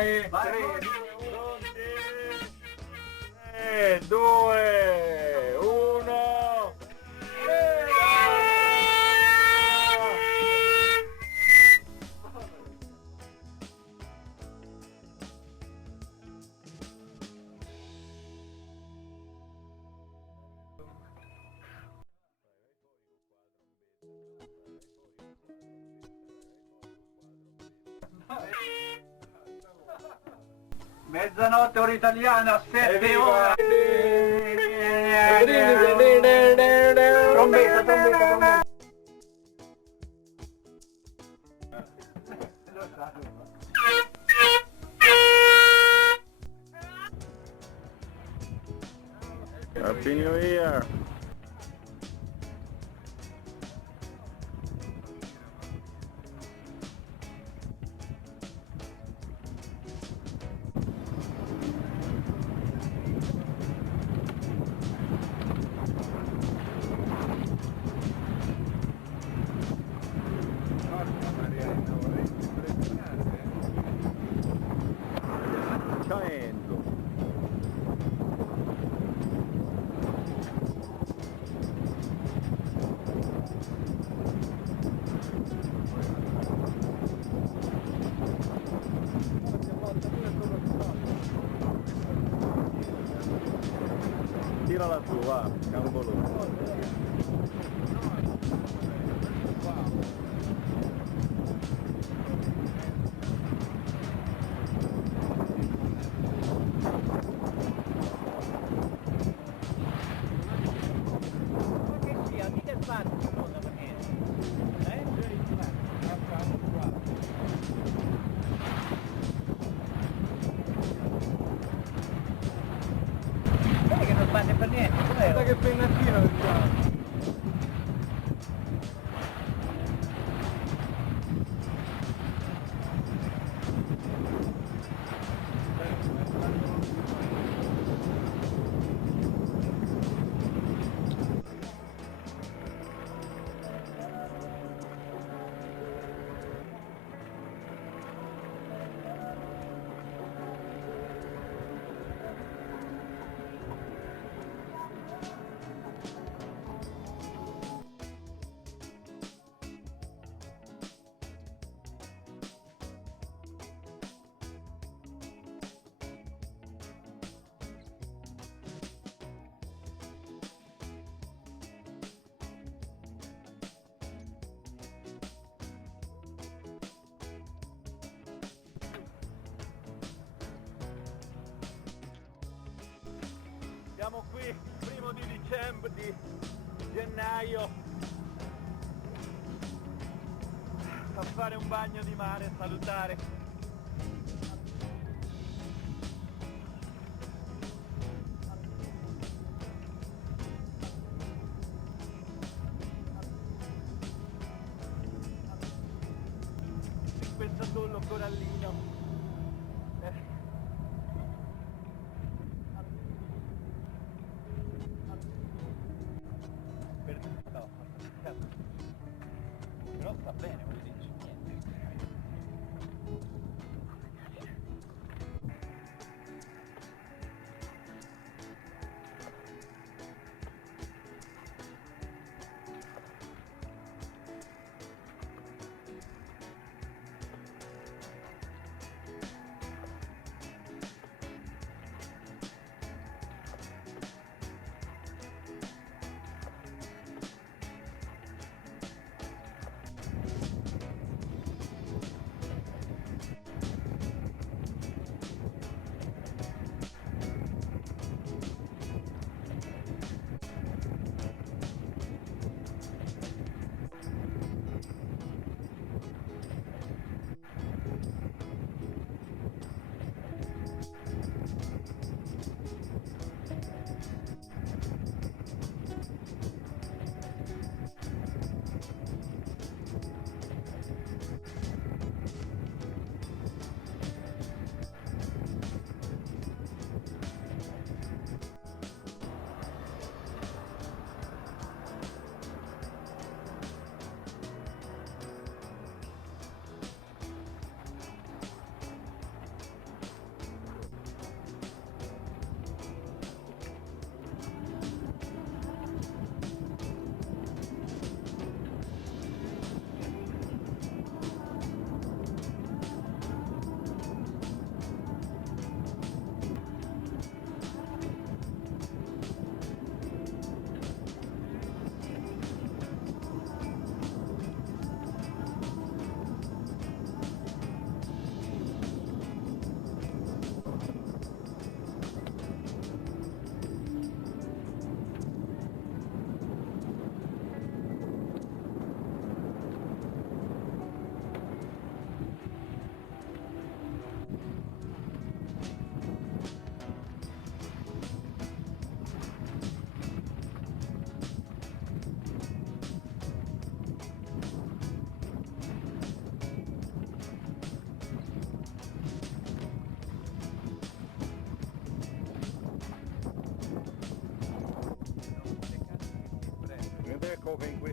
Vai! 3, 2, 1. Mezzanotte ora italiana, 7 ore. Trombetta, trombetta, trombetta. Happy New Year! Ciao Enzo! Tirala su, va, cavolo. Che non sbaglia per niente, Guarda che pennacchino che c'ha. Siamo qui, primo di dicembre, di gennaio, a fare un bagno di mare, a salutare. Il pensatollo corallino. Però sta bene, voglio dire, niente.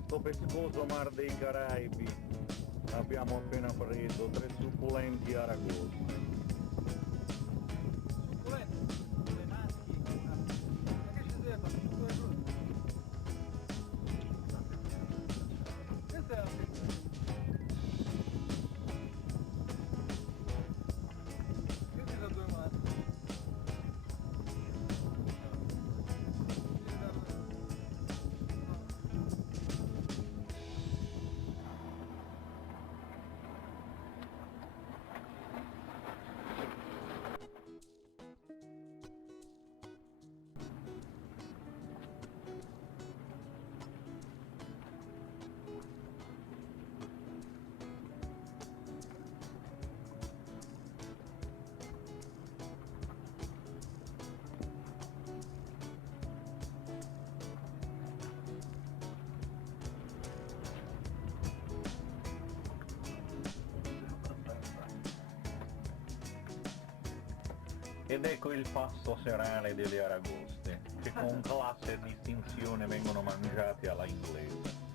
sto pescoso Mar dei Caraibi. Abbiamo appena preso 3 succulenti aragoste. Le maschi. Ma che ci deve fare? Questa è la pizza. Questi da 2 maschi. Ed ecco il pasto serale delle aragoste, che con classe e distinzione vengono mangiati alla inglese.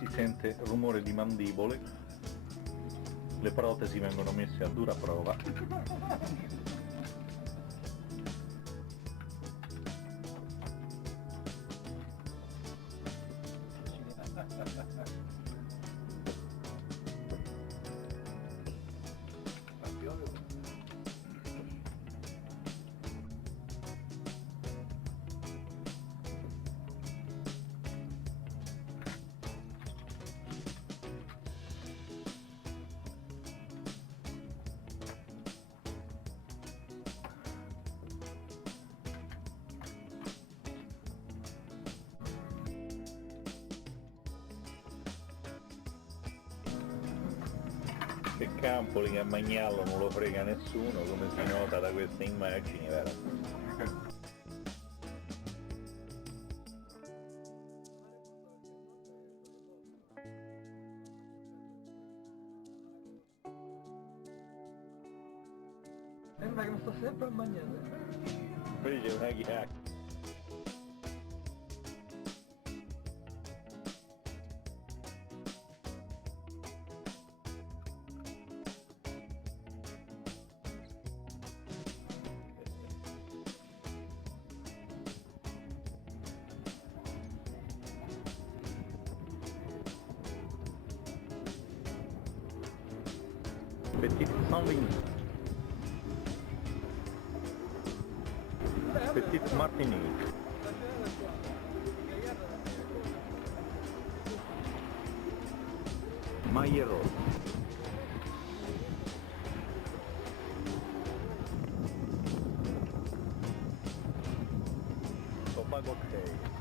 Si sente rumore di mandibole, le protesi vengono messe a dura prova. Che Campoli che a Magnallo non lo frega nessuno, come si nota da queste immagini, vero? Sembra che mi sto sempre a mangiare. Poi c'è una chiacchiera. Petit Saint-Vigny. Petit Martinique. Maierot. Tobago Cay.